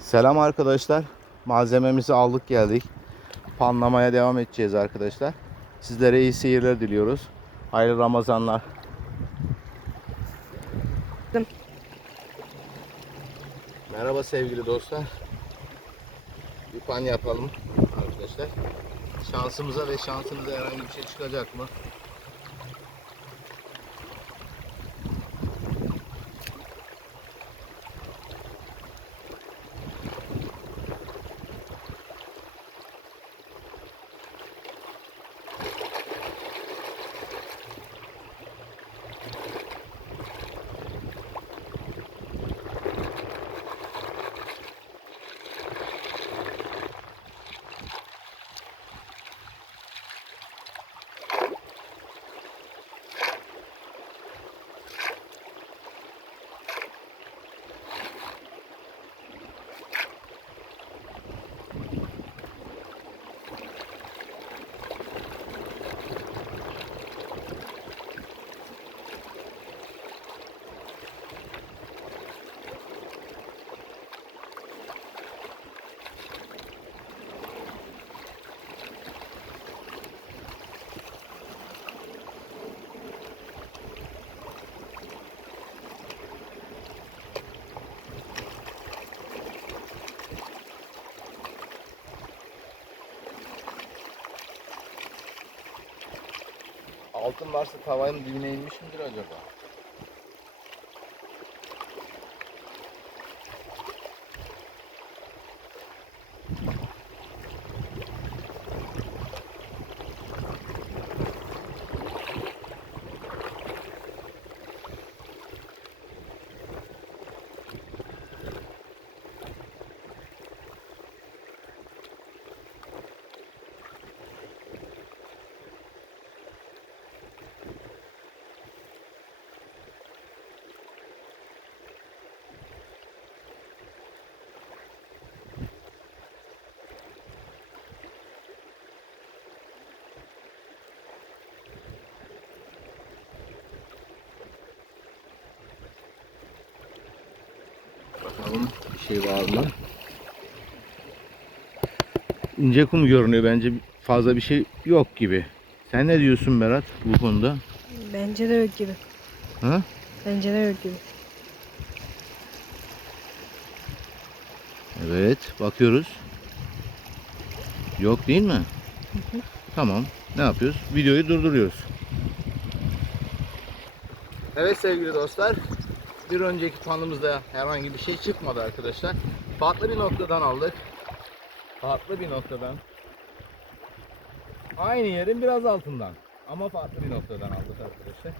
Selam arkadaşlar. Malzememizi aldık geldik. Panlamaya devam edeceğiz arkadaşlar. Sizlere iyi seyirler diliyoruz. Hayırlı Ramazanlar. Merhaba sevgili dostlar. Bir pan yapalım arkadaşlar. Şansımıza ve şansınıza herhangi bir şey çıkacak mı? Altın varsa tavanın dibine inmiş midir acaba? Şey var mı? İnce kum görünüyor bence fazla bir şey yok gibi. Sen ne diyorsun Berat bu konuda? Bence de yok gibi. Ha? Bence de yok gibi. Evet bakıyoruz. Yok değil mi? Tamam. Ne yapıyoruz? Videoyu durduruyoruz. Evet sevgili dostlar. Bir önceki panımızda herhangi bir şey çıkmadı arkadaşlar. Farklı bir noktadan aldık. Farklı bir noktadan. Aynı yerin biraz altından. Ama farklı bir noktadan aldık arkadaşlar.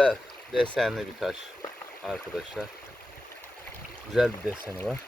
Güzel desenli bir taş arkadaşlar. Güzel bir deseni var.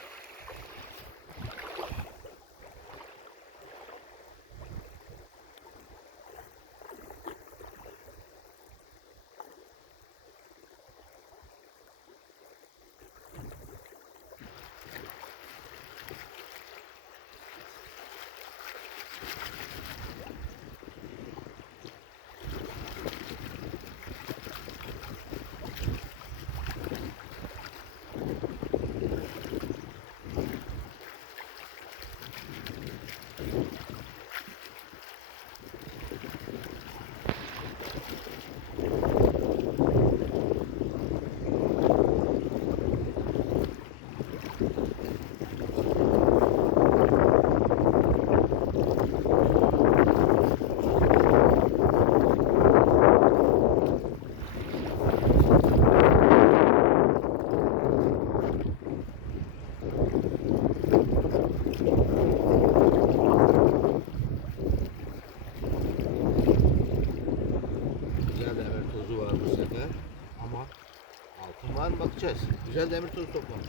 Bakacağız. Güzel demir tozu toplamış.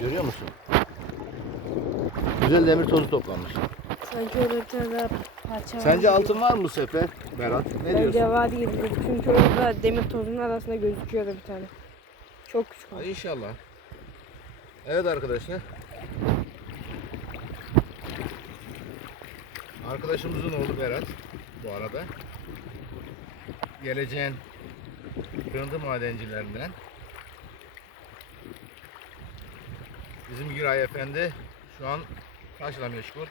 Görüyor musun? Güzel demir tozu toplamış. Sanki orada bir tane daha parça var. Sence altın var mı bu sefer Berat? Ne Bence diyorsun? var gibi. Çünkü orada demir tozunun arasında gözüküyor da bir tane. Çok küçük. Hadi inşallah. Evet arkadaşlar. Arkadaşımızın oğlu Berat bu arada. Geleceğin kırıntı madencilerinden. Bizim Giray Efendi şu an taşla meşgul.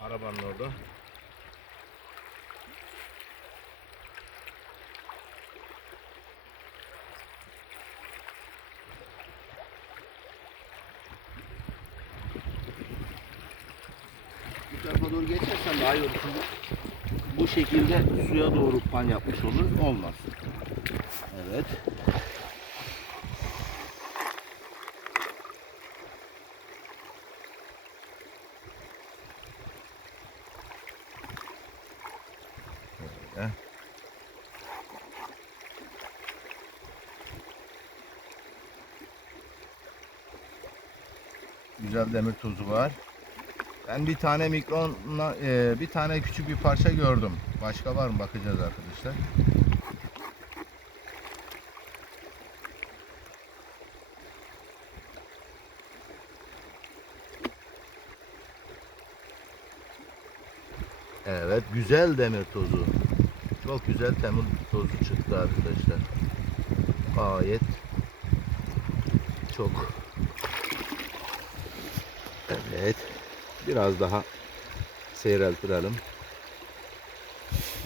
Arabanın orada. Bu tarafa doğru geçersen daha iyi olur. Bu şekilde suya doğru pan yapmış oluruz. Olmaz. Evet. Güzel demir tuzu var. Ben bir tane mikronla e, bir tane küçük bir parça gördüm. Başka var mı bakacağız arkadaşlar. Evet, güzel demir tozu. Çok güzel demir tozu çıktı arkadaşlar. Gayet çok. Evet. Biraz daha seyreltirelim.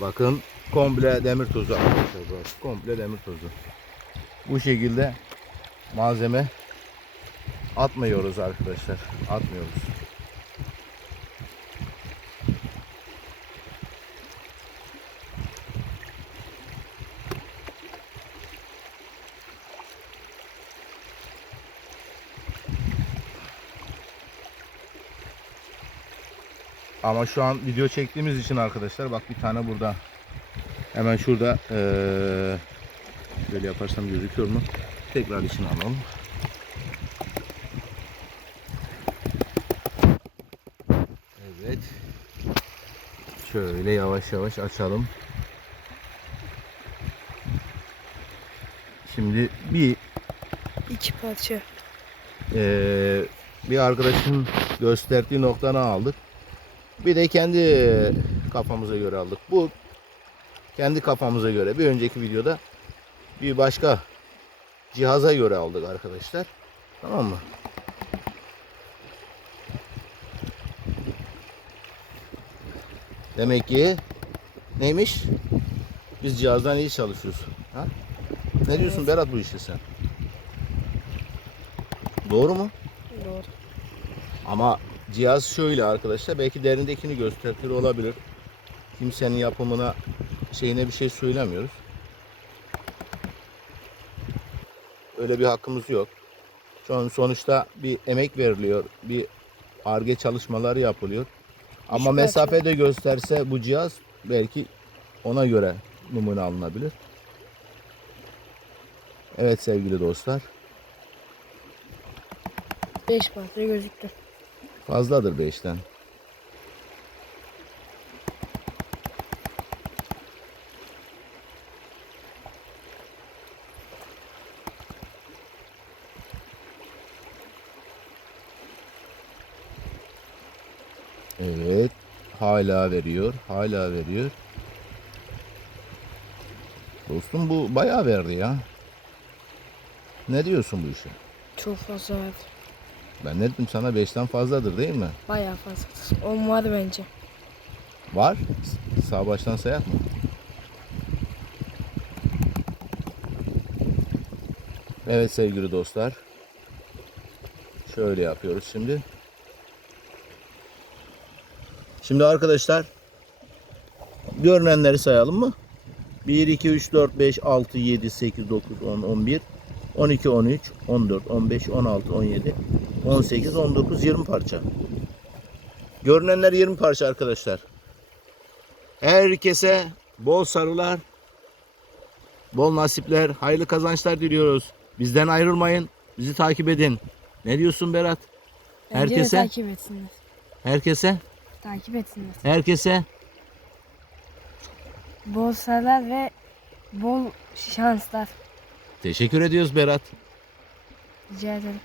Bakın komple demir tozu arkadaşlar. Komple demir tozu. Bu şekilde malzeme atmıyoruz arkadaşlar. Atmıyoruz. Ama şu an video çektiğimiz için arkadaşlar bak bir tane burada. Hemen şurada eee böyle yaparsam gözüküyor mu? Tekrar içine alalım. Evet. Şöyle yavaş yavaş açalım. Şimdi bir İki parça. eee, bir arkadaşın gösterdiği noktadan aldık. Bir de kendi kafamıza göre aldık. Bu kendi kafamıza göre. Bir önceki videoda bir başka cihaza göre aldık arkadaşlar. Tamam mı? Demek ki neymiş? Biz cihazdan iyi çalışıyoruz. Ha? Ne diyorsun Berat bu işte sen? Doğru mu? Doğru. Ama cihaz şöyle arkadaşlar belki derindekini gösteriyor olabilir. Kimsenin yapımına şeyine bir şey söylemiyoruz. Öyle bir hakkımız yok. Şu an sonuçta bir emek veriliyor. Bir arge çalışmaları yapılıyor. Ama İş mesafe de gösterse bu cihaz belki ona göre numune alınabilir. Evet sevgili dostlar. Beş parça gözüktü. Fazladır 5'ten. Evet. Hala veriyor. Hala veriyor. Dostum bu bayağı verdi ya. Ne diyorsun bu işe? Çok fazla var. Ben ne dedim sana 5'ten fazladır değil mi? Bayağı fazla. On var bence. Var. Sağ baştan sayak mı? Evet sevgili dostlar. Şöyle yapıyoruz şimdi. Şimdi arkadaşlar görünenleri sayalım mı? 1, 2, 3, 4, 5, 6, 7, 8, 9, 10, 11, 12, 13, 14, 15, 16, 17, 18, 19, 20 parça. Görünenler 20 parça arkadaşlar. Herkese bol sarılar, bol nasipler, hayırlı kazançlar diliyoruz. Bizden ayrılmayın. Bizi takip edin. Ne diyorsun Berat? Bence Herkese? takip etsinler. Herkese, Takip etsinler. herkese Bol sayılar ve bol şanslar. Teşekkür ediyoruz Berat. Rica ederim.